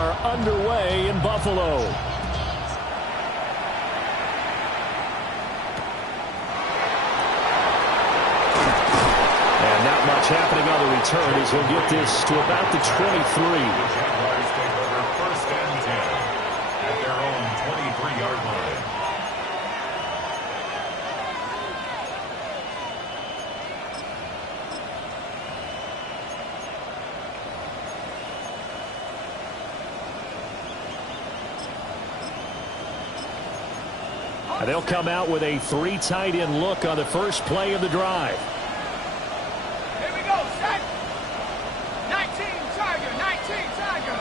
are underway in Buffalo. And not much happening on the return as he'll get this to about the 23. The Jaguars take over 1st and 10 at their own 23-yard line. And they'll come out with a 3 tight end look on the first play of the drive. Here we go, set. 19 Tiger, 19 Tiger.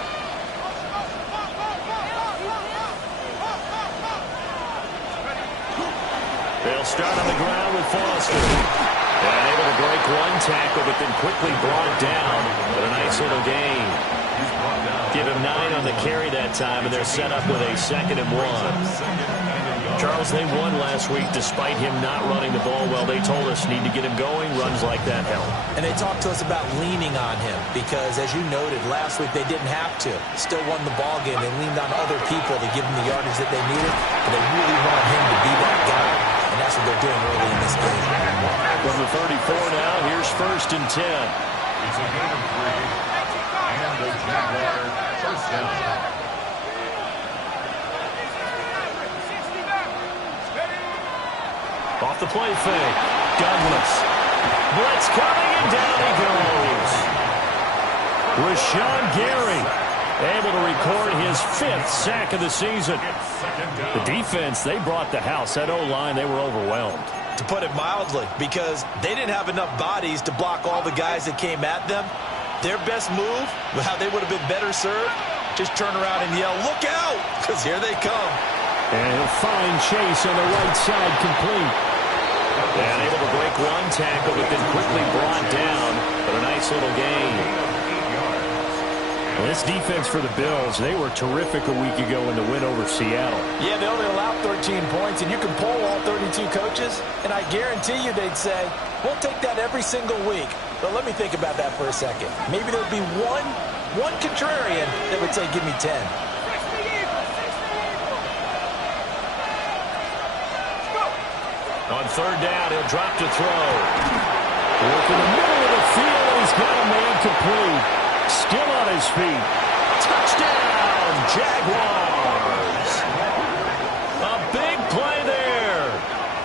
They'll start on the ground with Foster. And able to break one tackle, but then quickly brought down. But a nice little gain. Give him 9 on the carry that time, and they're set up with a 2nd and 1. Charles, they won last week despite him not running the ball well. They told us need to get him going. Runs like that help. And they talked to us about leaning on him because, as you noted, last week they didn't have to. Still won the ball game. They leaned on other people to give them the yardage that they needed. But they really want him to be that guy, and that's what they're doing early in this game. From the 34 now, here's 1st and 10. It's a gain of 3. And the Jaguar 1st down. Off the play fake. Douglas. Blitz coming, and down he goes. Rashawn Gary able to record his 5th sack of the season. The defense, they brought the house. That O-line, they were overwhelmed. To put it mildly, because they didn't have enough bodies to block all the guys that came at them. Their best move, how they would have been better served, just turn around and yell, "Look out!" because here they come. And he'll find Chase on the right side complete. And able to break one tackle, but then quickly brought down. But a nice little gain. Well, this defense for the Bills, they were terrific a week ago in the win over Seattle. Yeah, they only allowed 13 points, and you can poll all 32 coaches, and I guarantee you they'd say, we'll take that every single week. But let me think about that for a second. Maybe there'd be one contrarian that would say, give me 10. On 3rd down, he'll drop to throw. Work in the middle of the field. He's got a man complete. Still on his feet. Touchdown, Jaguars. A big play there.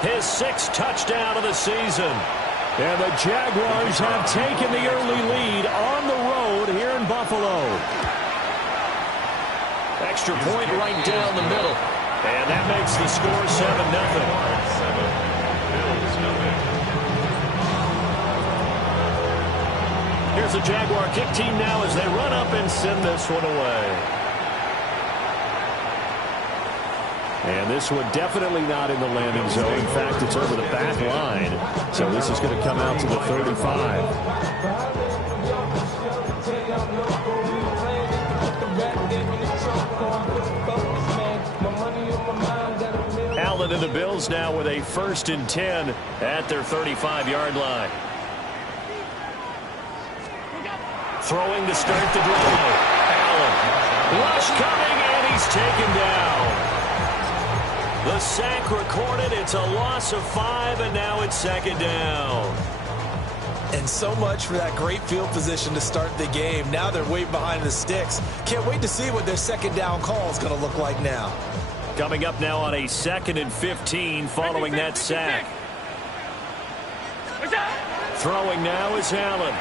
His 6th touchdown of the season. And the Jaguars have taken the early lead on the road here in Buffalo. Extra point right down the middle. And that makes the score 7-0. Here's the Jaguar kick team now as they run up and send this one away. And this one definitely not in the landing zone. In fact, it's over the back line. So this is going to come out to the 35. Allen and the Bills now with a 1st and 10 at their 35-yard line. Throwing to start the drive. Allen. Rush coming, and he's taken down. The sack recorded. It's a loss of 5, and now it's 2nd down. And so much for that great field position to start the game. Now they're way behind the sticks. Can't wait to see what their 2nd down call is going to look like now. Coming up now on a 2nd and 15 following that sack. Throwing now is Allen.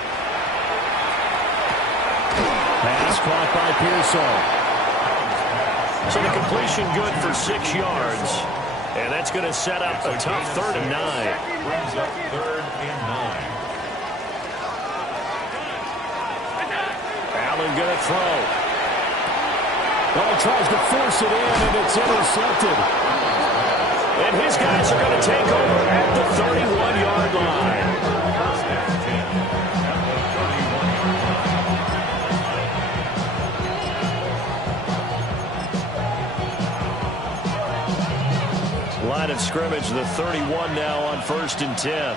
Pass caught by Pearsall. So the completion good for 6 yards. And that's going to set up a tough 3rd and 9. Brings up 3rd and 9. Allen going to throw. Well, tries to force it in, and it's intercepted. And his guys are going to take over at the 31-yard line. Line of scrimmage, the 31 now on 1st and 10.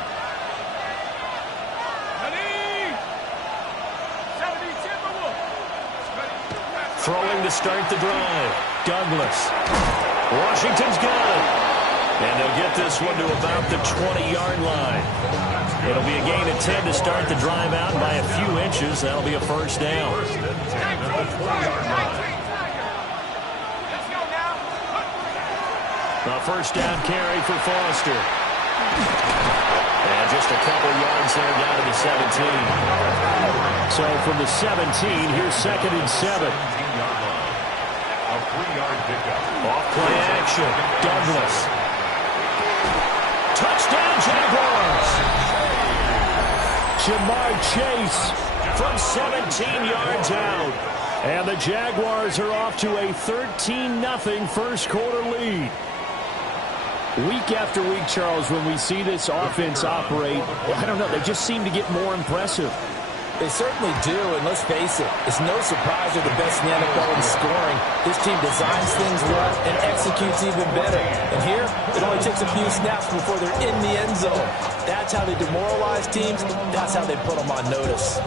Throwing to start the drive. Douglas. Washington's got it. And they'll get this one to about the 20-yard line. It'll be a gain of 10 to start the drive out by a few inches. That'll be a first down. A first down carry for Foster. And just a couple yards there down to the 17. So from the 17, here's 2nd and 7. A 3-yard pickup. Off play action. Douglas. Touchdown, Jaguars. Jamar Chase from 17 yards out. And the Jaguars are off to a 13-0 first quarter lead. Week after week, Charles, when we see this offense operate, I don't know, they just seem to get more impressive. They certainly do, and let's face it, it's no surprise they're the best in the NFL in scoring. This team designs things well and executes even better. And here, it only takes a few snaps before they're in the end zone. That's how they demoralize teams. That's how they put them on notice.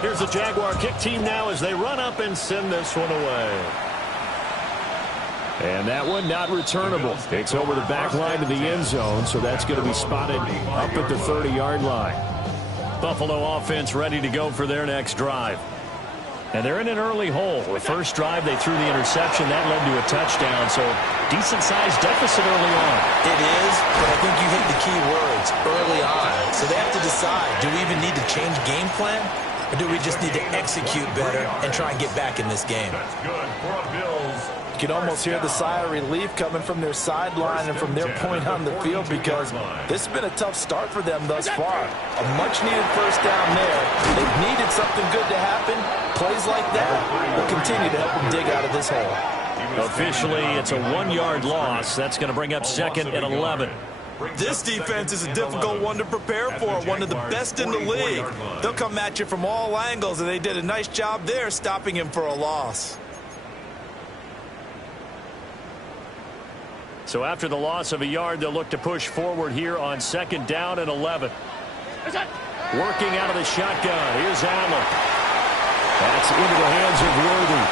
Here's the Jaguar kick team now as they run up and send this one away. And that one not returnable. It's over the back line to the end zone, so that's going to be spotted up at the 30-yard line. Buffalo offense ready to go for their next drive. And they're in an early hole. The first drive, they threw the interception. That led to a touchdown, so decent-sized deficit early on. It is, but I think you hit the key words, early on. So they have to decide, do we even need to change game plan, or do we just need to execute better and try and get back in this game? That's good for a Bills. You can almost hear the sigh of relief coming from their sideline and from their point on the field because this has been a tough start for them thus far. A much-needed first down there. They've needed something good to happen. Plays like that will continue to help them dig out of this hole. Officially, it's a 1-yard loss. That's going to bring up 2nd and 11. This defense is a difficult one to prepare for, one of the best in the league. They'll come at you from all angles, and they did a nice job there stopping him for a loss. So after the loss of a yard, they'll look to push forward here on 2nd down and 11. Working out of the shotgun. Here's Allen. That's into the hands of Worthy.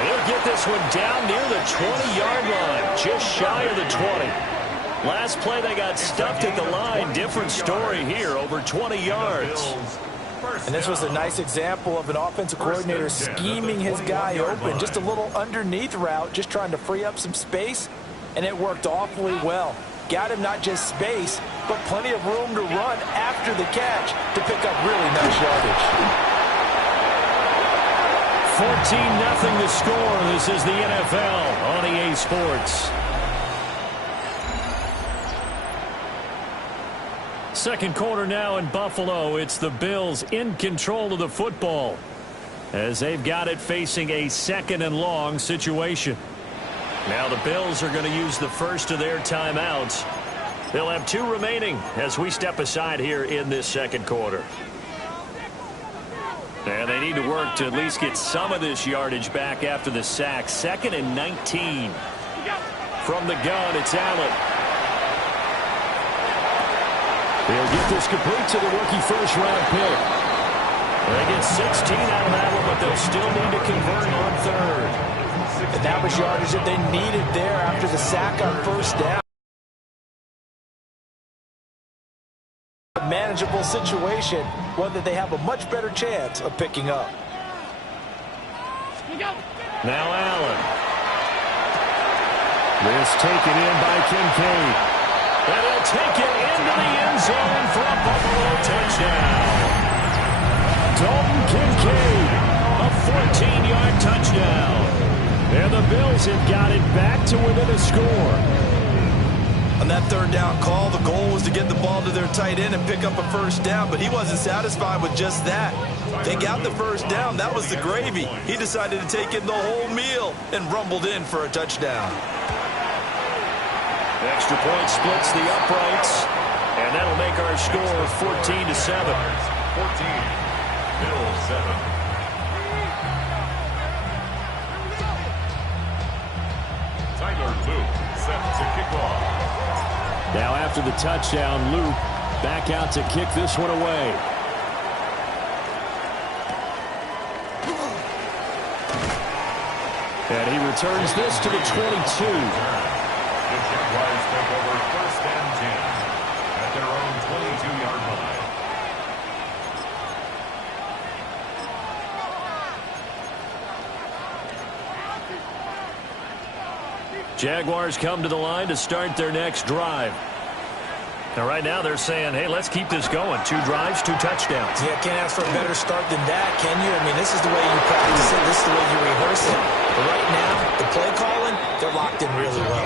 And he'll get this one down near the 20-yard line, just shy of the 20. Last play, they got stuffed at the line. Different story here, over 20 yards. And this was a nice example of an offensive coordinator scheming his guy open. Just a little underneath route, just trying to free up some space, and it worked awfully well. Got him not just space, but plenty of room to run after the catch to pick up really nice yardage. 14-0 the score. This is the NFL on EA Sports. Second quarter now in Buffalo. It's the Bills in control of the football as they've got it facing a 2nd and long situation. Now the Bills are going to use the first of their timeouts. They'll have 2 remaining as we step aside here in this second quarter. And they need to work to at least get some of this yardage back after the sack. 2nd and 19. From the gun, it's Allen. They'll get this complete to the rookie first-round pick. They get 16 out of that one, but they'll still need to convert on 3rd. And that was yardage that they needed there after the sack on first down. A manageable situation, one that they have a much better chance of picking up. Now Allen. This taken in by Kincaid. And he'll take it into the end zone for a Buffalo touchdown. Dalton Kincaid, a 14-yard touchdown. And the Bills have got it back to within a score. On that 3rd down call, the goal was to get the ball to their tight end and pick up a first down, but he wasn't satisfied with just that. They got the first down. That was the gravy. He decided to take in the whole meal and rumbled in for a touchdown. Extra point splits the uprights, and that'll make our score 14-7. 14, Bills 7. Tyler Luke set to kick off. Now after the touchdown, Luke back out to kick this one away. And he returns this to the 22. The Jaguars take over first and 10 at their own 22-yard line. Jaguars come to the line to start their next drive. Now, right now, they're saying, hey, let's keep this going. 2 drives, 2 touchdowns. Yeah, can't ask for a better start than that, can you? I mean, this is the way you practice it. This is the way you rehearse it. But right now, the play calling, they're locked in really well.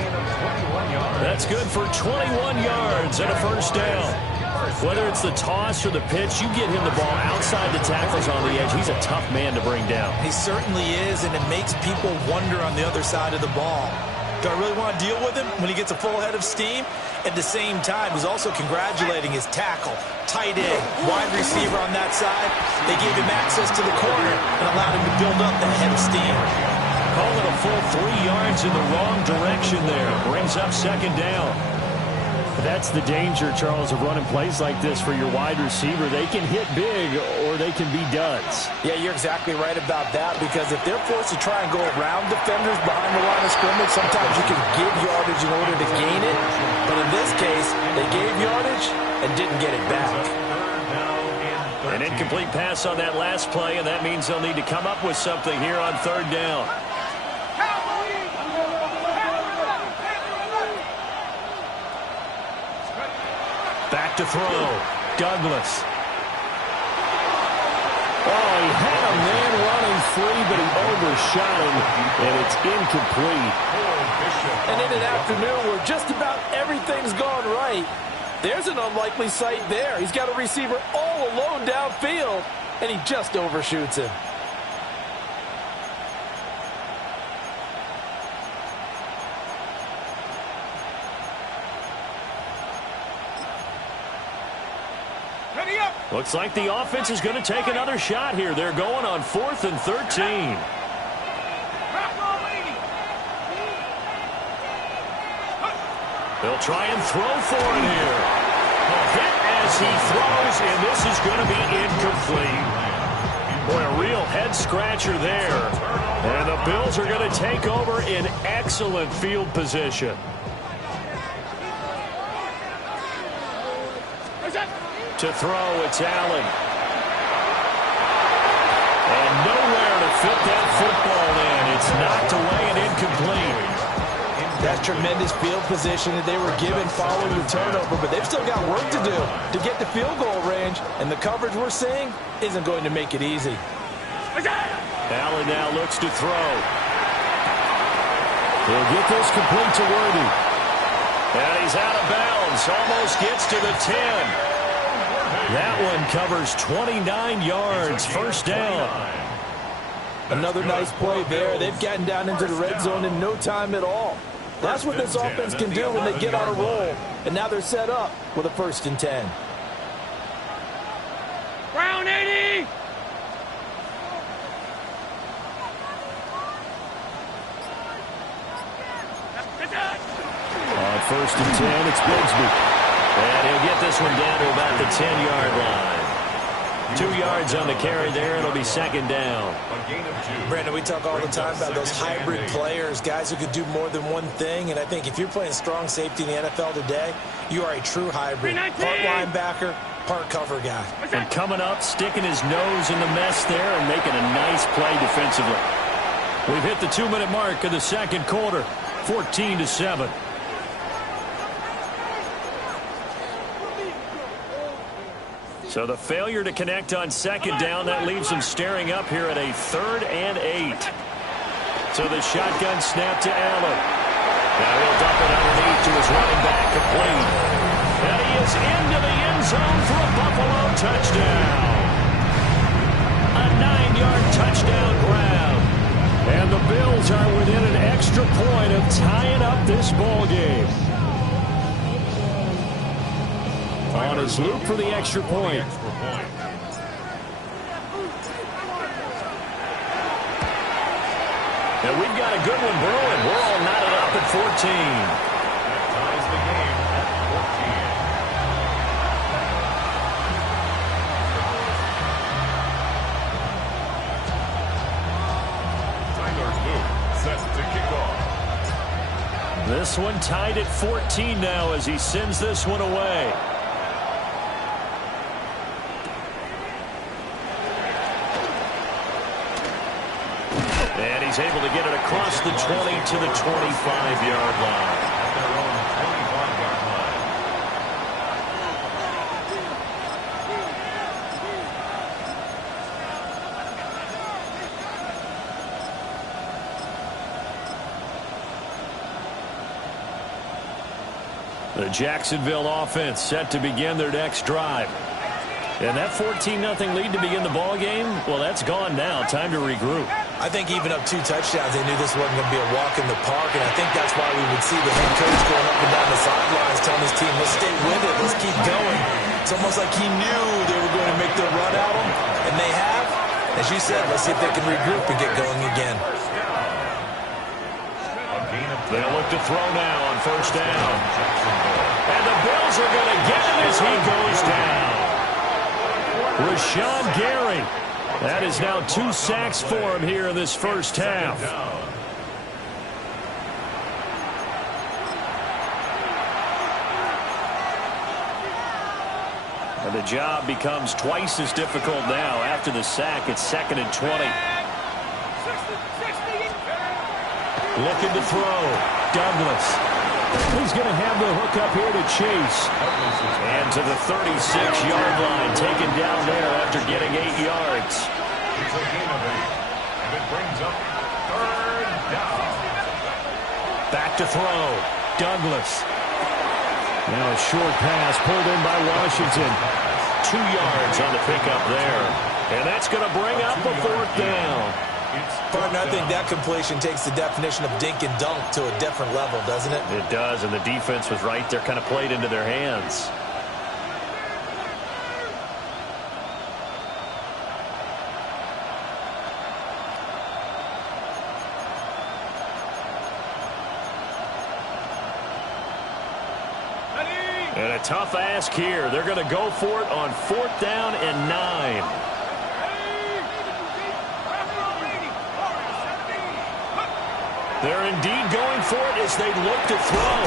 That's good for 21 yards and a first down. Whether it's the toss or the pitch, you get him the ball outside the tackles on the edge. He's a tough man to bring down. He certainly is, and it makes people wonder on the other side of the ball. Do I really want to deal with him when he gets a full head of steam? At the same time, he's also congratulating his tackle, tight end, wide receiver on that side. They gave him access to the corner and allowed him to build up that head of steam. Call it a full 3 yards in the wrong direction there. Brings up second down. That's the danger, Charles, of running plays like this for your wide receiver. They can hit big or they can be duds. Yeah, you're exactly right about that, because if they're forced to try and go around defenders behind the line of scrimmage, sometimes you can give yardage in order to gain it. But in this case, they gave yardage and didn't get it back. An incomplete pass on that last play, and that means they'll need to come up with something here on third down. Back to throw. Douglas. Oh, he had a man running free, but he overshot him, and it's incomplete. And in an afternoon where just about everything's gone right, there's an unlikely sight there. He's got a receiver all alone downfield, and he just overshoots him. Looks like the offense is going to take another shot here. They're going on 4th and 13. They'll try and throw for it here. A hit as he throws, and this is going to be incomplete. Boy, a real head-scratcher there. And the Bills are going to take over in excellent field position. To throw, it's Allen. And nowhere to fit that football in. It's knocked away and incomplete. That's tremendous field position that they were given following the turnover, but they've still got work to do to get the field goal range, and the coverage we're seeing isn't going to make it easy. Allen now looks to throw. He'll get this complete to Worthy. And he's out of bounds. Almost gets to the 10. That one covers 29 yards. First down. Another nice play there. They've gotten down into the red zone in no time at all. That's what this offense can do when they get on a roll. And now they're set up with a 1st and 10. Brown 80! On 1st and 10, it's Bigsby. And he'll get this one down to about the 10-yard line. 2 yards on the carry there. It'll be second down. Brandon, we talk all the time about those hybrid players, guys who could do more than one thing. And I think if you're playing strong safety in the NFL today, you are a true hybrid. Part linebacker, part cover guy. And coming up, sticking his nose in the mess there and making a nice play defensively. We've hit the 2-minute mark of the second quarter. 14-7. So the failure to connect on second down, that leaves them staring up here at a 3rd and 8. So the shotgun snap to Allen. Now he'll dump it underneath to his running back, complete. And he is into the end zone for a Buffalo touchdown. A 9-yard touchdown grab. And the Bills are within an extra point of tying up this ball game. On his loop for the extra point. And we've got a good one brewing. We're all knotted up at 14. That ties the game at 14. Tyler's move. set to kick off. This one tied at 14 now as he sends this one away. And he's able to get it across the 20 to the 25-yard line. At their own 25-yard line. The Jacksonville offense set to begin their next drive. And that 14-0 lead to begin the ball game, well, that's gone now. Time to regroup. I think even up 2 touchdowns, they knew this wasn't going to be a walk in the park, and I think that's why we would see the head coach going up and down the sidelines telling his team, let's stay with it, let's keep going. It's almost like he knew they were going to make their run at him, and they have. As you said, let's see if they can regroup and get going again. They'll look to throw now on first down. And the Bills are going to get him as he goes down. Rashawn Gary. That is now 2 sacks for him here in this first half. And the job becomes twice as difficult now after the sack. It's 2nd and 20. Looking to throw. Douglas. He's going to have the hook up here to Chase. And to the 36-yard line, taken down there after getting 8 yards. It's a gain of 8. And it brings up 3rd down. Back to throw. Douglas. Now a short pass pulled in by Washington. 2 yards on the pickup there. And that's going to bring up a 4th down. Partner, I think that completion takes the definition of dink and dunk to a different level, doesn't it? It does, and the defense was right there, kind of played into their hands. And a tough ask here. They're going to go for it on 4th down and 9. They're indeed going for it as they look to throw.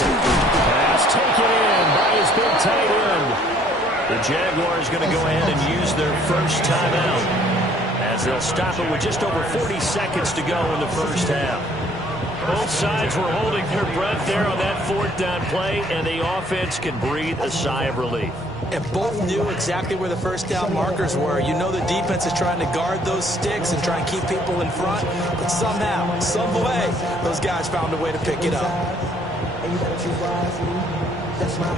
Pass taken in by his big tight end. The Jaguars going to go ahead and use their first timeout as they'll stop it with just over 40 seconds to go in the first half. Both sides were holding their breath there on that 4th down play, and the offense can breathe a sigh of relief. And both knew exactly where the first down markers were. You know the defense is trying to guard those sticks and try and keep people in front, but somehow, some way, those guys found a way to pick it up. That's my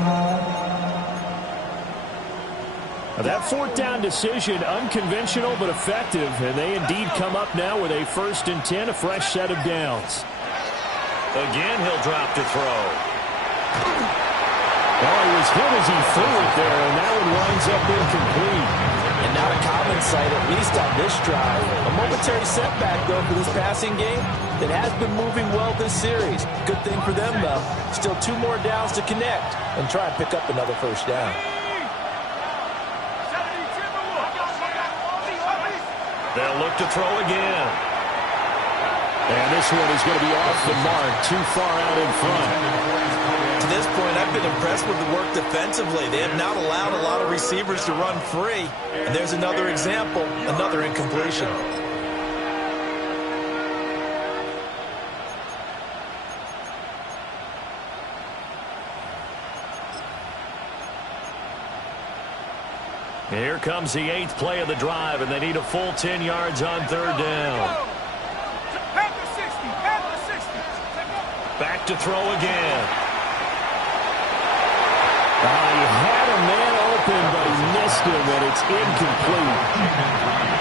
heart. That 4th down decision, unconventional but effective, and they indeed come up now with a 1st and 10, a fresh set of downs. Again, he'll drop to throw. Oh, he was hit as he threw it there, and that one winds up incomplete. And not a common sight, at least on this drive. A momentary setback, though, for this passing game that has been moving well this series. Good thing for them, though. Still 2 more downs to connect and try and pick up another first down. They'll look to throw again. And this one is going to be off the mark, too far out in front. To this point, I've been impressed with the work defensively. They have not allowed a lot of receivers to run free. And there's another example, another incompletion. Here comes the 8th play of the drive, and they need a full 10 yards on 3rd down. Back to throw again. He had a man open, but he missed him, and it's incomplete.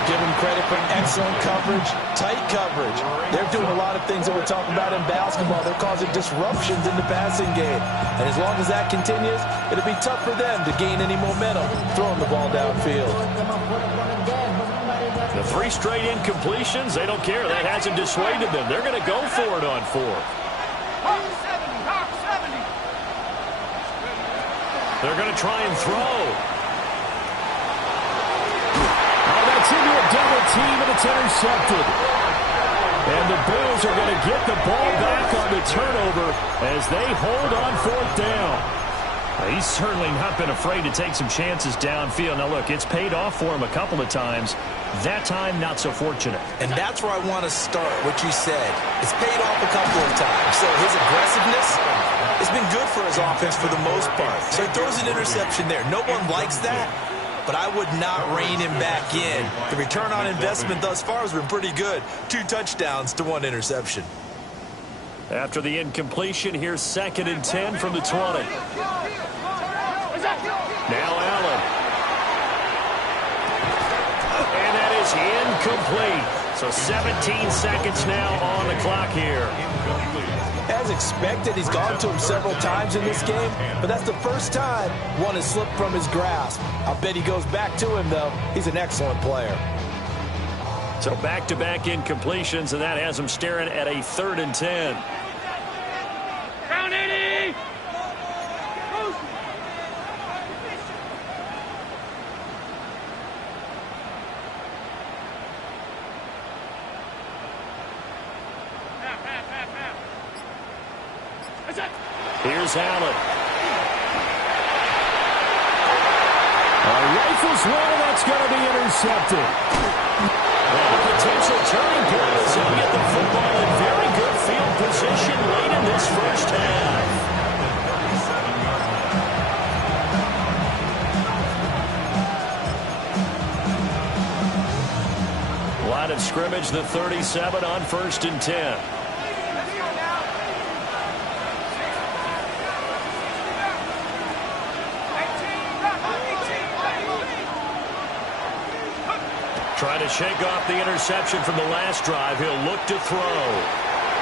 Give him credit for excellent coverage, tight coverage. They're doing a lot of things that we're talking about in basketball. They're causing disruptions in the passing game. And as long as that continues, it'll be tough for them to gain any momentum throwing the ball downfield. The 3 straight incompletions, they don't care. That hasn't dissuaded them. They're going to go for it on 4th. They're going to try and throw. Oh, that's into a double team, and it's intercepted. And the Bills are going to get the ball back on the turnover as they hold on fourth down. He's certainly not been afraid to take some chances downfield. Now, look, it's paid off for him a couple of times. That time, not so fortunate. And that's where I want to start, what you said. It's paid off a couple of times. So his aggressiveness has been good for his offense for the most part. So he throws an interception there. No one likes that, but I would not rein him back in. The return on investment thus far has been pretty good. 2 touchdowns to 1 interception. After the incompletion, here's 2nd and 10 from the 20. Now Allen. And that is incomplete. So 17 seconds now on the clock here. As expected, he's gone to him several times in this game, but that's the first time one has slipped from his grasp. I'll bet he goes back to him, though. He's an excellent player. So back-to-back incompletions, and that has him staring at a 3rd and 10. Down 80! Here's Allen. Rifles one, that's going to be intercepted. Well, the potential turning point is he'll get the football in very good field position late in this first half. Line of scrimmage, the 37 on 1st and 10. Trying to shake off the interception from the last drive. He'll look to throw.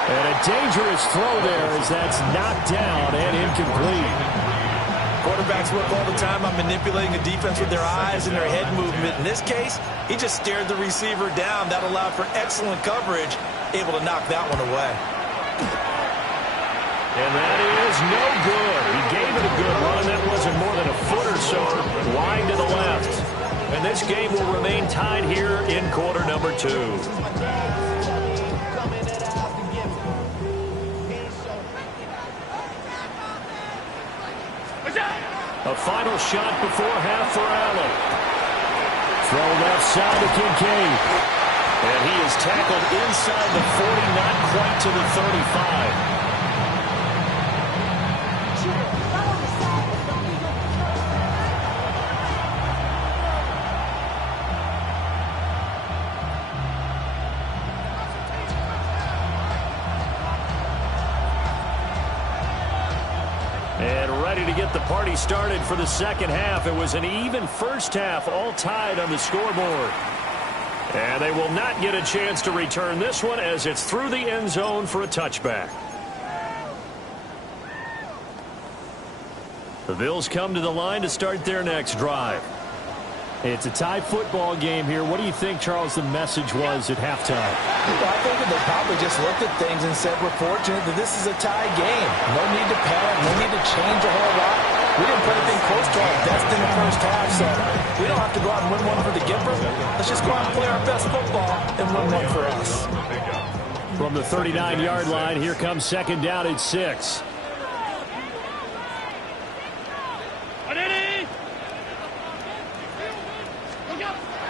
And a dangerous throw there as that's knocked down and incomplete. Quarterbacks work all the time on manipulating the defense with their eyes and their head movement. In this case, he just stared the receiver down. That allowed for excellent coverage, able to knock that one away. And that is no good. He gave it a good run. That wasn't more than a foot or so wide to the left. And this game will remain tied here in quarter number 2. A final shot before half for Allen. Throw left side to Kincaid. And he is tackled inside the 40, not quite to the 35. To get the party started for the second half. It was an even first half, all tied on the scoreboard. And they will not get a chance to return this one as it's through the end zone for a touchback. The Bills come to the line to start their next drive. It's a tie football game here. What do you think, Charles, the message was at halftime? Well, I think that they probably just looked at things and said, we're fortunate that this is a tie game. No need to panic. No need to change a whole lot. We didn't put anything close to our best in the first half, so we don't have to go out and win one for the Gipper. Let's just go out and play our best football and win one for us. From the 39-yard line, here comes 2nd down at 6.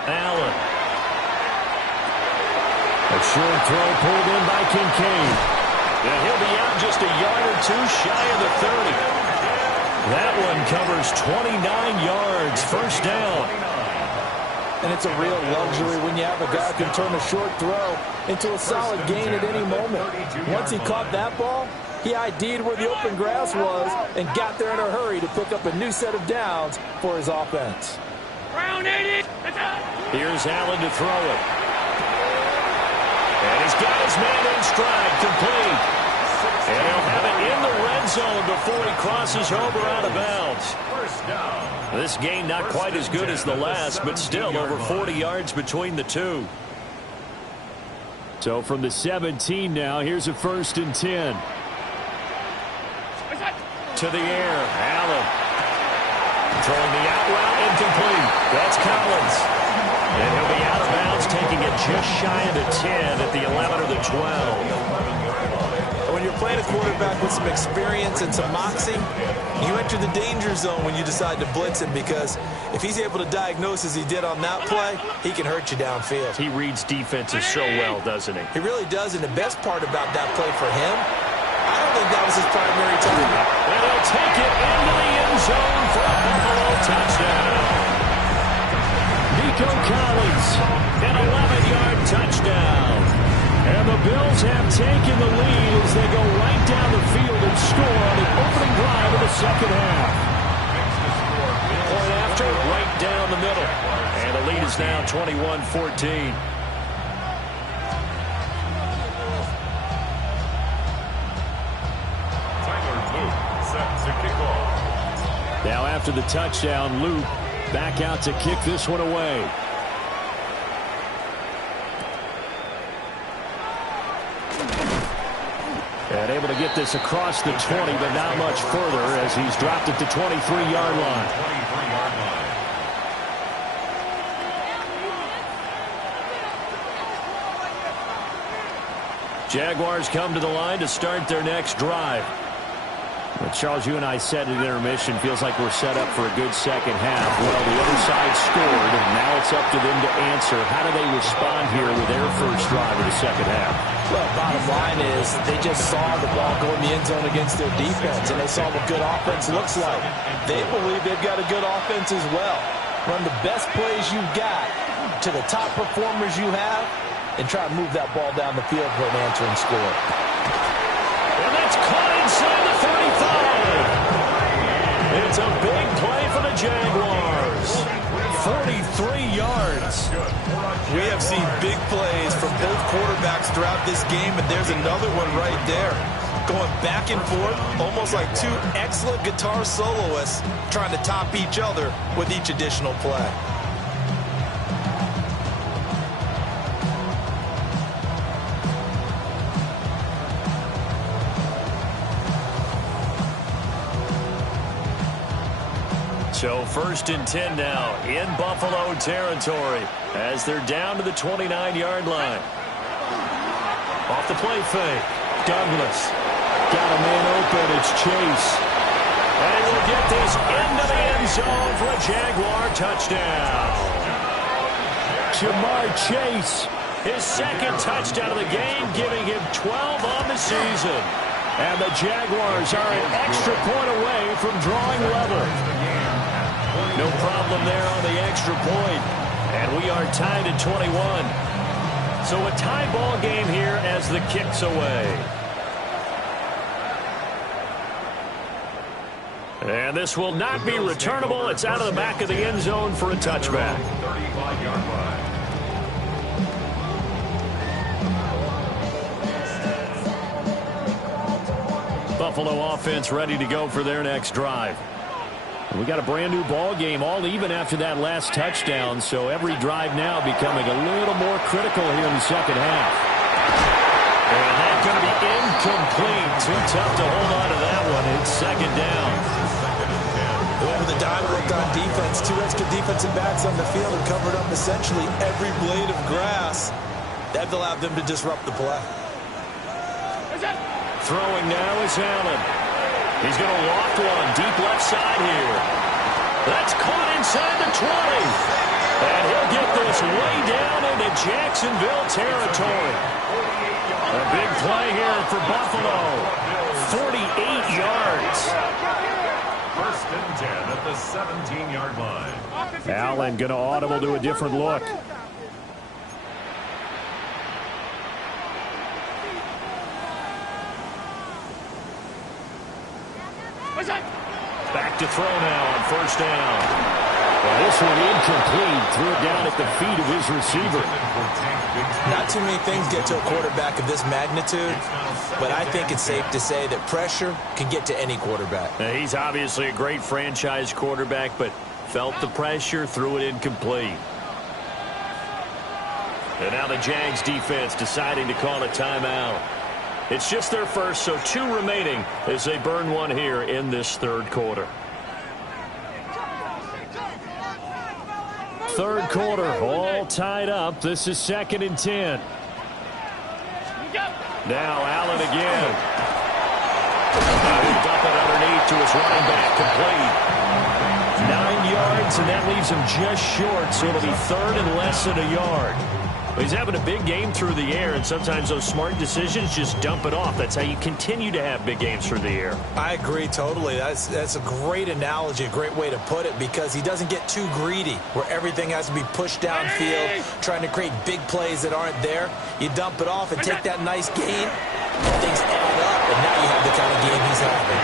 Allen. A short throw pulled in by Kincaid. And he'll be out just a yard or 2 shy of the 30. That one covers 29 yards. First down. And it's a real luxury when you have a guy who can turn a short throw into a solid gain at any moment. Once he caught that ball, he ID'd where the open grass was and got there in a hurry to pick up a new set of downs for his offense. Here's Allen to throw it. And he's got his man in stride, complete. And he'll have it in the red zone before he crosses over out of bounds. This game not quite as good as the last, but still over 40 yards between the two. So from the 17 now, here's a 1st and 10. To the air, Allen. throwing the out route, incomplete. That's Collins. And he'll be out of bounds, taking it just shy of the 10 at the 11 or the 12. When you're playing a quarterback with some experience and some moxie, you enter the danger zone when you decide to blitz him, because if he's able to diagnose as he did on that play, he can hurt you downfield. He reads defenses so well, doesn't he? He really does, and the best part about that play for him, I don't think that was his primary target. And he'll take it into the end zone for a Buffalo touchdown. Nico Collins, an 11-yard touchdown. And the Bills have taken the lead as they go right down the field and score on the opening drive of the second half. Point after, right down the middle. And the lead is now 21-14. Now after the touchdown, Luke back out to kick this one away. And able to get this across the 20, but not much further as he's dropped it to 23-yard line. Jaguars come to the line to start their next drive. Well, Charles, you and I said at intermission, feels like we're set up for a good second half. Well, the other side scored, and now it's up to them to answer. How do they respond here with their first drive of the second half? Well, bottom line is they just saw the ball go in the end zone against their defense, and they saw what good offense looks like. They believe they've got a good offense as well. Run the best plays you've got to the top performers you have, and try to move that ball down the field for an answering score. And that's caught inside the 35. It's a big play for the Jaguars. 43 yards. We have seen big plays from both quarterbacks throughout this game, and there's another one right there. Going back and forth, almost like two excellent guitar soloists trying to top each other with each additional play. So first and 10 now in Buffalo territory as they're down to the 29-yard line. Off the play fake. Douglas. Got a man open. It's Chase. And we'll get this into the end zone for a Jaguar touchdown. Jamar Chase, his second touchdown of the game, giving him 12 on the season. And the Jaguars are an extra point away from drawing level. No problem there on the extra point. And we are tied at 21. So a tie ball game here as the kick's away. And this will not be returnable. It's out of the back of the end zone for a touchback. 35-yard line. Buffalo offense ready to go for their next drive. We got a brand new ball game, all even after that last touchdown, so every drive now becoming a little more critical here in the second half. And that's going to be incomplete. Too tough to hold on to that one. It's second down. Over the dime look on defense, two extra defensive backs on the field and covered up essentially every blade of grass. That allowed them to disrupt the play. Throwing now is Allen. He's going to loft one deep left side here. That's caught inside the 20. And he'll get this way down into Jacksonville territory. A big play here for Buffalo. 48 yards. First and 10 at the 17-yard line. Allen going to audible to a different look. Back to throw now on first down. Well, this one incomplete. Threw it down at the feet of his receiver. Not too many things get to a quarterback of this magnitude, but I think it's safe to say that pressure can get to any quarterback. Now, he's obviously a great franchise quarterback, but felt the pressure, threw it incomplete. And now the Jags defense deciding to call a timeout. It's just their first, so 2 remaining as they burn one here in this third quarter. third quarter, all tied up. This is 2nd and 10. Now Allen again. He'll dump it underneath to his running back, complete. 9 yards, and that leaves him just short, so it'll be third and less than a yard. He's having a big game through the air, and sometimes those smart decisions just dump it off. That's how you continue to have big games through the air. I agree totally. That's a great analogy, a great way to put it, because he doesn't get too greedy where everything has to be pushed downfield, trying to create big plays that aren't there. You dump it off and take that nice gain, things add up, and now you have the kind of game he's having.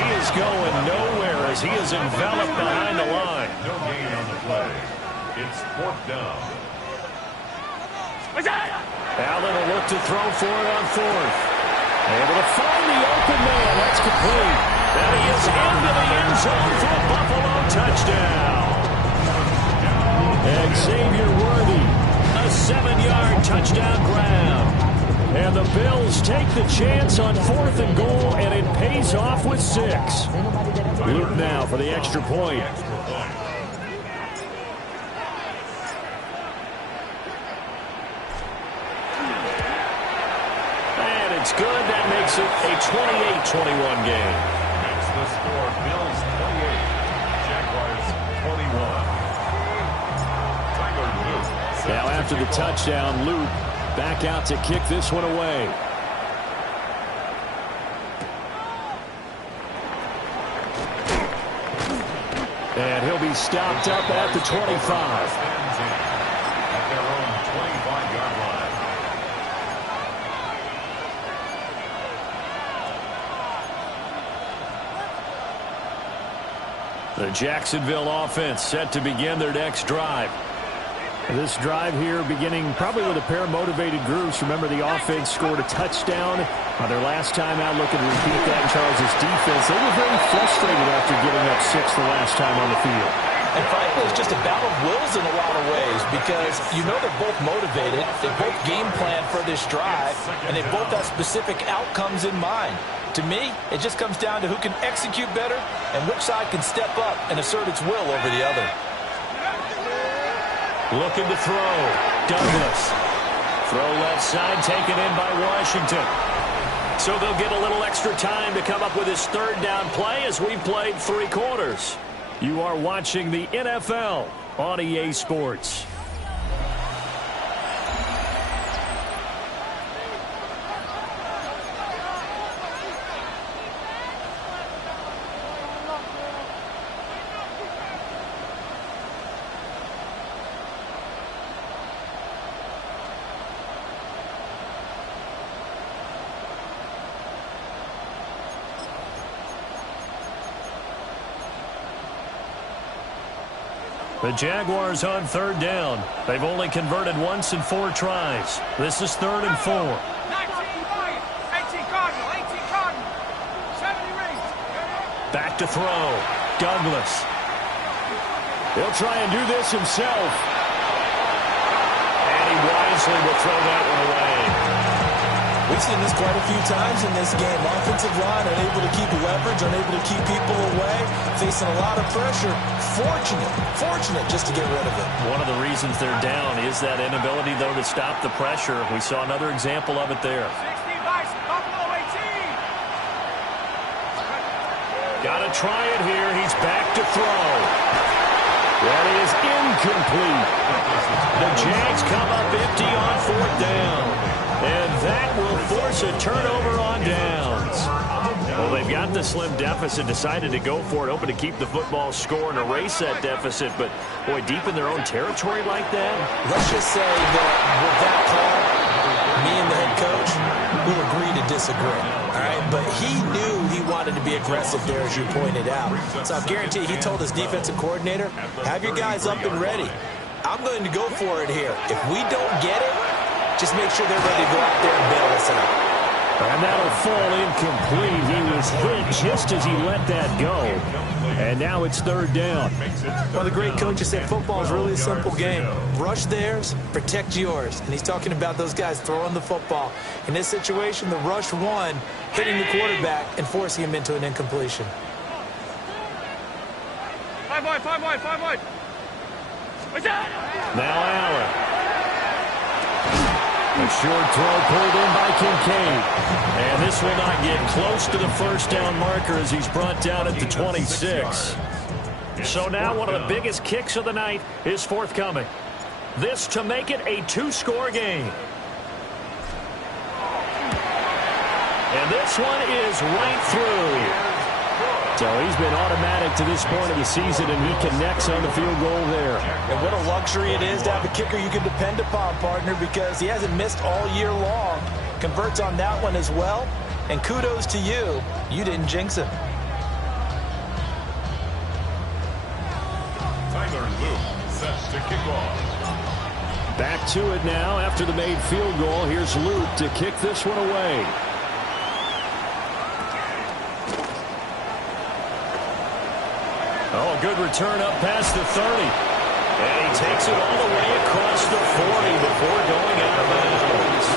He is going nowhere as he is enveloped behind the line. No gain on the play. It's 4th down. Allen will look to throw for it on 4th. Able to find the open man. That's complete. And he is into the end zone for a Buffalo touchdown. And Xavier Worthy, a 7-yard touchdown grab. And the Bills take the chance on 4th and goal, and it pays off with 6. Luke now for the extra point. It's good. That makes it a 28-21 game. That's the score. Bills 28, Jaguars 21. Now after the touchdown, Luke back out to kick this one away. And he'll be stopped up at the 25. At their own 25-yard line. The Jacksonville offense set to begin their next drive. This drive here beginning probably with a pair of motivated groups. Remember, the offense scored a touchdown on their last time out, looking to repeat that in Charles' defense. They were very frustrated after giving up 6 the last time on the field. And frankly, it's just a battle of wills in a lot of ways, because you know they're both motivated, they both game plan for this drive, and they both have specific outcomes in mind. To me, it just comes down to who can execute better and which side can step up and assert its will over the other. Looking to throw. Douglas. Throw left side, taken in by Washington. So they'll get a little extra time to come up with his 3rd down play as we played 3 quarters. You are watching the NFL on EA Sports. The Jaguars on 3rd down. They've only converted once in 4 tries. This is 3rd and 4. 19 Cardinal, 18 Cardinal, 70 rings. Back to throw. Douglas. He'll try and do this himself. And he wisely will throw that one away. We've seen this quite a few times in this game. Offensive line unable to keep leverage, unable to keep people away, facing a lot of pressure. Fortunate just to get rid of it. One of the reasons they're down is that inability, though, to stop the pressure. We saw another example of it there. 60 Vice, Buffalo 18. Got to try it here. He's back to throw. That is incomplete. The Jags come up empty on 4th down. And that will force a turnover on downs. Well, they've got the slim deficit, decided to go for it, hoping to keep the football score and erase that deficit. But, boy, deep in their own territory like that. Let's just say that with that call, me and the head coach will agree to disagree. All right, but he knew he wanted to be aggressive there, as you pointed out. So I guarantee he told his defensive coordinator, have your guys up and ready. I'm going to go for it here. If we don't get it, just make sure they're ready to go out there and bail us out. And that'll fall incomplete. He was hit just as he let that go. And now it's 3rd down. Well, the great coach has said football is really a simple game. Rush theirs, protect yours. And he's talking about those guys throwing the football. In this situation, the rush won, hitting the quarterback and forcing him into an incompletion. Five wide. Now Allen. A short throw pulled in by Kincaid. And this will not get close to the first down marker as he's brought down at the 26. So now one of the biggest kicks of the night is forthcoming. This to make it a two-score game. And this one is right through. So he's been automatic to this point of the season, and he connects on the field goal there. And what a luxury it is to have a kicker you can depend upon, partner, because he hasn't missed all year long. Converts on that one as well. And kudos to you. You didn't jinx him. Tyler Luke sets to kick off. Back to it now after the made field goal. Here's Luke to kick this one away. Oh, good return up past the 30. And he takes it all the way across the 40 before going out of bounds.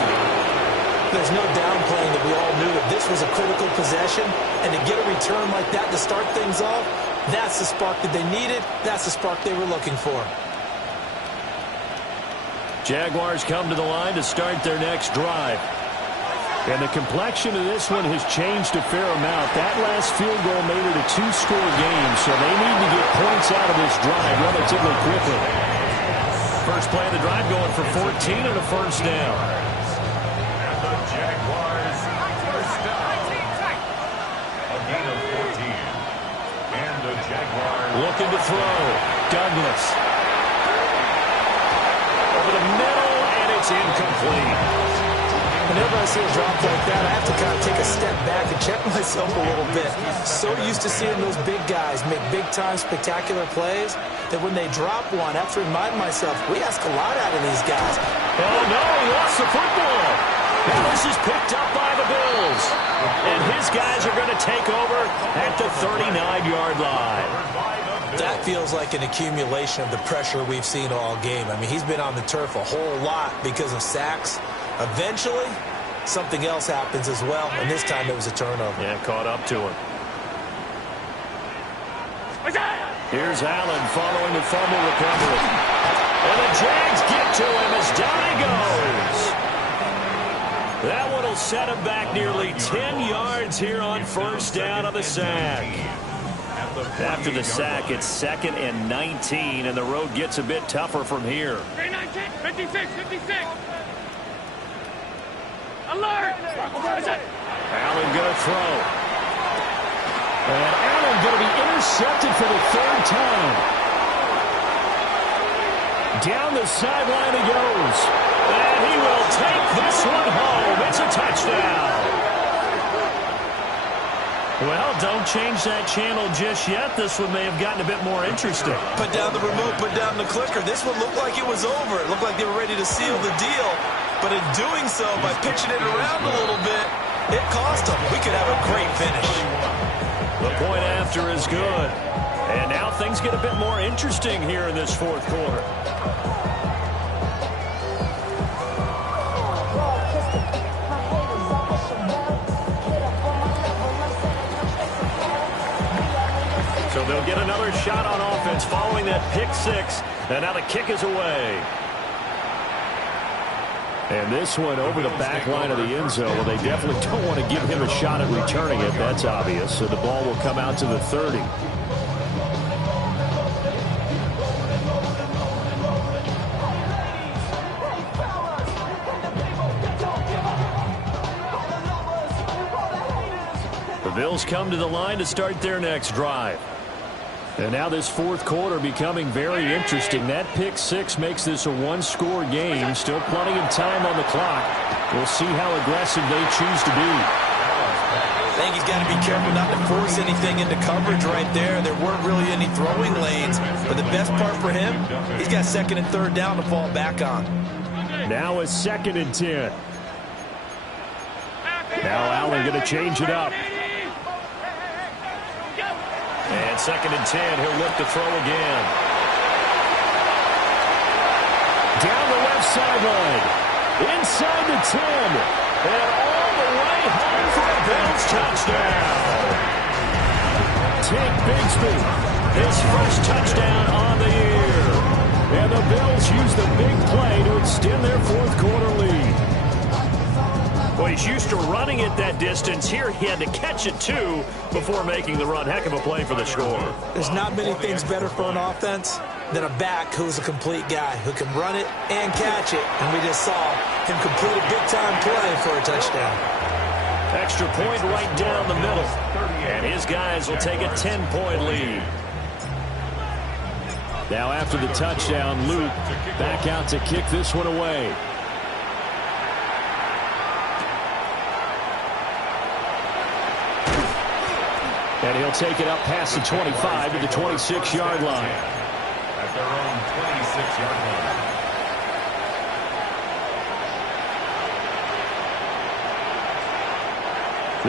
There's no downplaying that we all knew that this was a critical possession. And to get a return like that to start things off, that's the spark that they needed. That's the spark they were looking for. Jaguars come to the line to start their next drive. And the complexion of this one has changed a fair amount. That last field goal made it a two-score game, so they need to get points out of this drive relatively quickly. First play of the drive going for 14 and a first down. And the Jaguars first down. A gain of 14. And the Jaguars looking to throw. Douglas. Over the middle, and it's incomplete. Whenever I see a drop like that, I have to kind of take a step back and check myself a little bit. So used to seeing those big guys make big-time spectacular plays that when they drop one, I have to remind myself, we ask a lot out of these guys. Oh, no, he lost the football. Now this is picked up by the Bills. And his guys are going to take over at the 39-yard line. That feels like an accumulation of the pressure we've seen all game. I mean, he's been on the turf a whole lot because of sacks. Eventually, something else happens as well, and this time it was a turnover. Yeah, caught up to him. Here's Allen following the fumble recovery. And the Jags get to him as down he goes. That one will set him back nearly 10 yards here on first down on the sack. After the sack, it's 2nd and 19, and the road gets a bit tougher from here. 56. Alert! Allen going to throw. And Allen going to be intercepted for the 3rd time. Down the sideline he goes. And he will take this one home. It's a touchdown. Well, don't change that channel just yet. This one may have gotten a bit more interesting. Put down the remote, put down the clicker. This one looked like it was over. It looked like they were ready to seal the deal. But in doing so, by pitching it around a little bit, it cost them. We could have a great finish. The point after is good. And now things get a bit more interesting here in this 4th quarter. So they'll get another shot on offense following that pick 6. And now the kick is away. And this one over the back line of the end zone. Well, they definitely don't want to give him a shot at returning it. That's obvious. So the ball will come out to the 30. The Bills come to the line to start their next drive. And now this 4th quarter becoming very interesting. That pick 6 makes this a one-score game. Still plenty of time on the clock. We'll see how aggressive they choose to be. I think he's got to be careful not to force anything into coverage right there. There weren't really any throwing lanes. But the best part for him, he's got 2nd and 3rd down to fall back on. Now it's 2nd and 10. Now Allen going to change it up. And 2nd and 10, he'll look to throw again. Down the left sideline. Inside the 10. And all the way home for a Bills touchdown. Tank Bigsby, his first touchdown on the year. And He's used to running it that distance. Here he had to catch it, too, before making the run. Heck of a play for the score. There's not many things better for an offense than a back who's a complete guy, who can run it and catch it. And we just saw him complete a big-time play for a touchdown. Extra point right down the middle. And his guys will take a 10-point lead. Now after the touchdown, Luke back out to kick this one away. And he'll take it up past the 25 to the 26-yard line. At their own 26-yard line.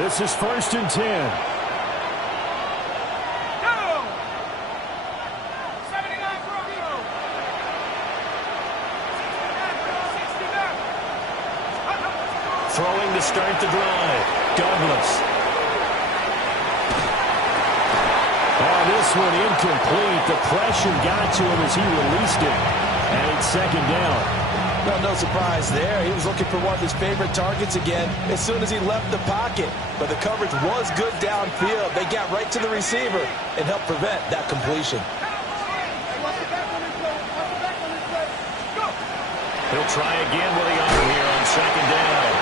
This is 1st and 10. Throwing to start the drive. Douglas. This one incomplete. The pressure got to him as he released it. And it's 2nd down. Well, no surprise there. He was looking for one of his favorite targets again as soon as he left the pocket. But the coverage was good downfield. They got right to the receiver and helped prevent that completion. He'll try again with the arm here on 2nd down.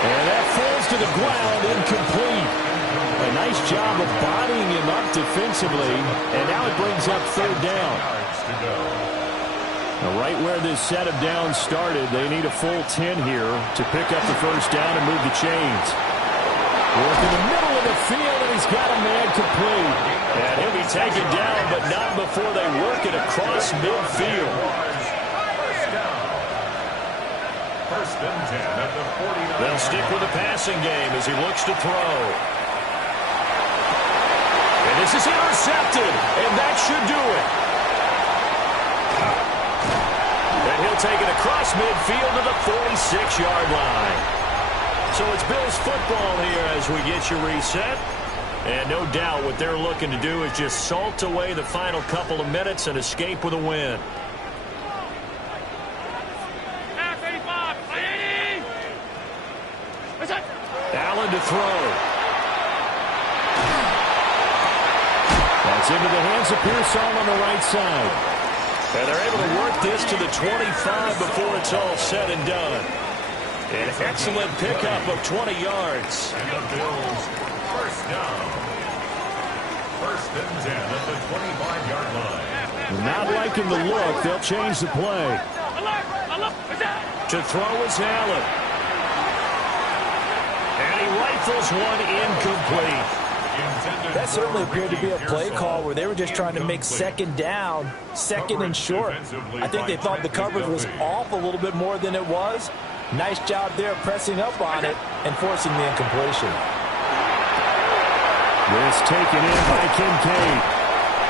And that falls to the ground, incomplete. A nice job of bodying him up defensively, and now it brings up 3rd down. Now right where this set of downs started, they need a full 10 here to pick up the 1st down and move the chains. Work in the middle of the field, and he's got a man complete. And he'll be taken down, but not before they work it across midfield. 1st and 10 at the 49. They'll stick with the passing game as he looks to throw. And this is intercepted, and that should do it. And he'll take it across midfield to the 46-yard line. So it's Bills football here as we get you reset. And no doubt what they're looking to do is just salt away the final couple of minutes and escape with a win. Allen to throw. That's into the hands of Pearsall on the right side. And they're able to work this to the 25 before it's all said and done. An excellent pickup of 20 yards. And the Bills 1st down. 1st and 10 at the 25-yard line. Not liking the look. They'll change the play. To throw is Allen. And he rifles one incomplete. That certainly appeared to be a play call where they were just trying to make 2nd down, 2nd and short. I think they thought the coverage was off a little bit more than it was. Nice job there pressing up on it and forcing the incompletion. This taken in by Kincaid.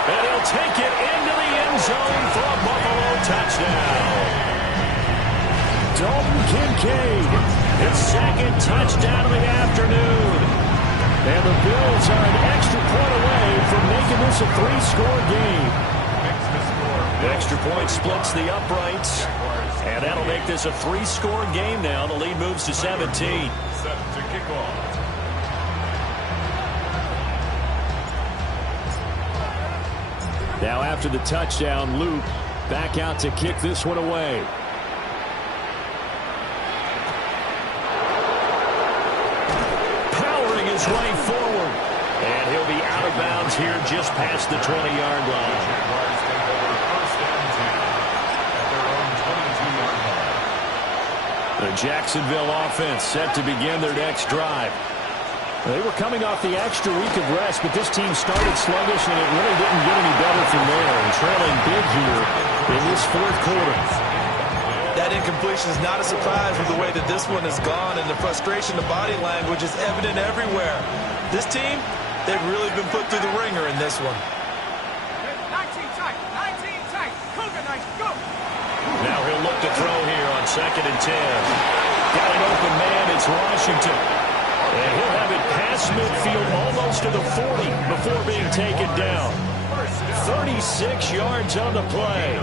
And he'll take it into the end zone for a Buffalo touchdown. Dalton Kincaid. His 2nd touchdown of the afternoon. And the Bills are an extra point away from making this a 3-score game. The extra point splits the uprights. And that'll make this a 3-score game now. The lead moves to 17. Set to kick off. Now after the touchdown, Luke back out to kick this one away. His way forward. And he'll be out of bounds here just past the 20-yard line. Jaguars take over 1st and 10 at their own 22-yard line. The Jacksonville offense set to begin their next drive. They were coming off the extra week of rest, but this team started sluggish, and it really didn't get any better from there. And trailing big here in this 4th quarter. That incompletion is not a surprise with the way that this one has gone, and the frustration, the body language is evident everywhere. This team, they've really been put through the ringer in this one. 19 tight, 19 tight. Cougar nice, go. Now he'll look to throw here on 2nd and 10. Got an open man, it's Washington. And he'll have it past midfield almost to the 40 before being taken down. 36 yards on the play.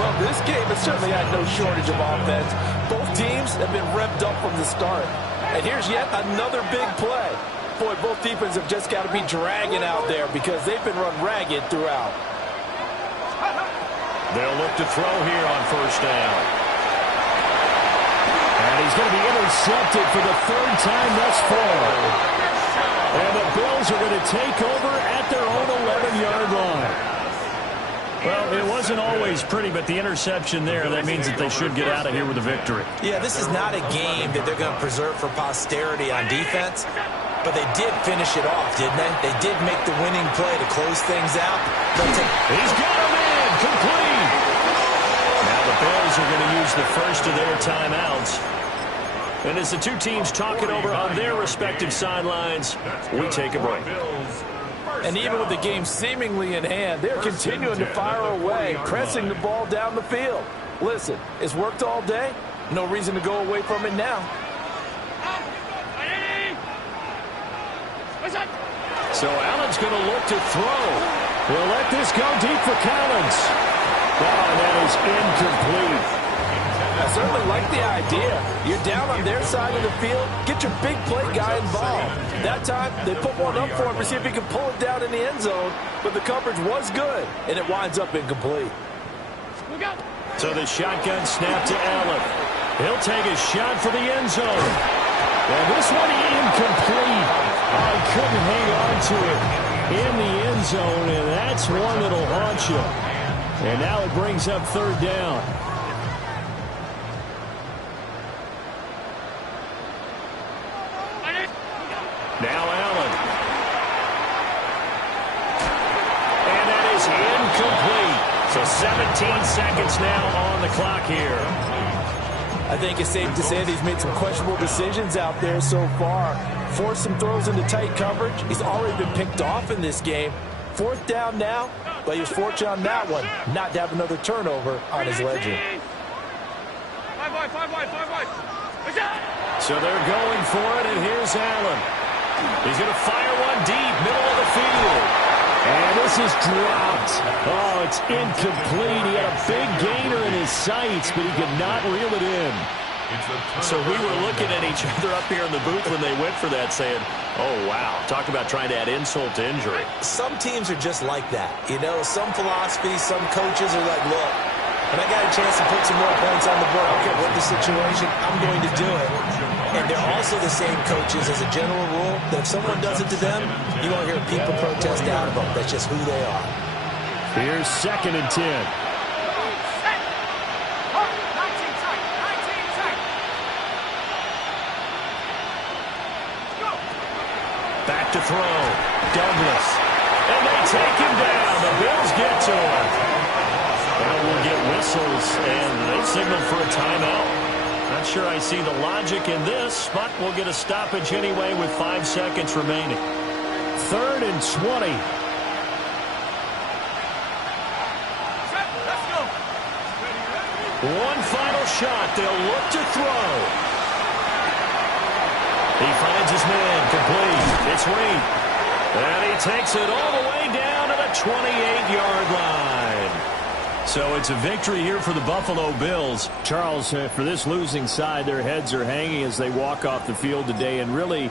Well, this game has certainly had no shortage of offense. Both teams have been revved up from the start. And here's yet another big play. Boy, both defenses have just got to be dragging out there because they've been run ragged throughout. They'll look to throw here on first down. And he's going to be intercepted for the third time thus far. And the Bills are going to take over at their own 11-yard line. Well, it wasn't always pretty, but the interception there, that means that they should get out of here with a victory. Yeah, this is not a game that they're going to preserve for posterity on defense, but they did finish it off, didn't they? They did make the winning play to close things out. He's got him in, complete. Now the Bills are going to use the first of their timeouts. And as the two teams talk it over on their respective sidelines, we take a break. And even with the game seemingly in hand, they're continuing to fire away, pressing the ball down the field. Listen, it's worked all day. No reason to go away from it now. So Allen's going to look to throw. He'll let this go deep for Collins. Oh, that is incomplete. I certainly like the idea. You're down on their side of the field. Get your big play guy involved. That time, they put one up for him to see if he can pull it down in the end zone. But the coverage was good, and it winds up incomplete. So the shotgun snap to Allen. He'll take a shot for the end zone. And this one incomplete. Oh, he couldn't hang on to it in the end zone, and that's one that'll haunt you. And now it brings up third down. Now Allen. And that is incomplete. So 17 seconds now on the clock here. I think it's safe to say that he's made some questionable decisions out there so far. Forced some throws into tight coverage. He's already been picked off in this game. Fourth down now, but he was fortunate on that one not to have another turnover on his ledger. So they're going for it, and here's Allen. He's going to fire one deep, middle of the field. And this is dropped. Oh, it's incomplete. He had a big gainer in his sights, but he could not reel it in. So we were looking at each other up here in the booth when they went for that, saying, oh, wow. Talk about trying to add insult to injury. Some teams are just like that. You know, some philosophies, some coaches are like, look, when I got a chance to put some more points on the board, I don't care what the situation, I'm going to do it. And they're also the same coaches as a general rule that if someone does it to them, you won't hear people protest out of them. That's just who they are. Here's 2nd and 10. Back to throw. Douglas. And they take him down. The Bills get to him. And we'll get whistles, and they signal for a timeout. Not sure I see the logic in this, but we'll get a stoppage anyway with 5 seconds remaining. 3rd and 20. One final shot. They'll look to throw. He finds his man complete. It's Reed. And he takes it all the way down to the 28-yard line. So it's a victory here for the Buffalo Bills. Charles, for this losing side, their heads are hanging as they walk off the field today, and really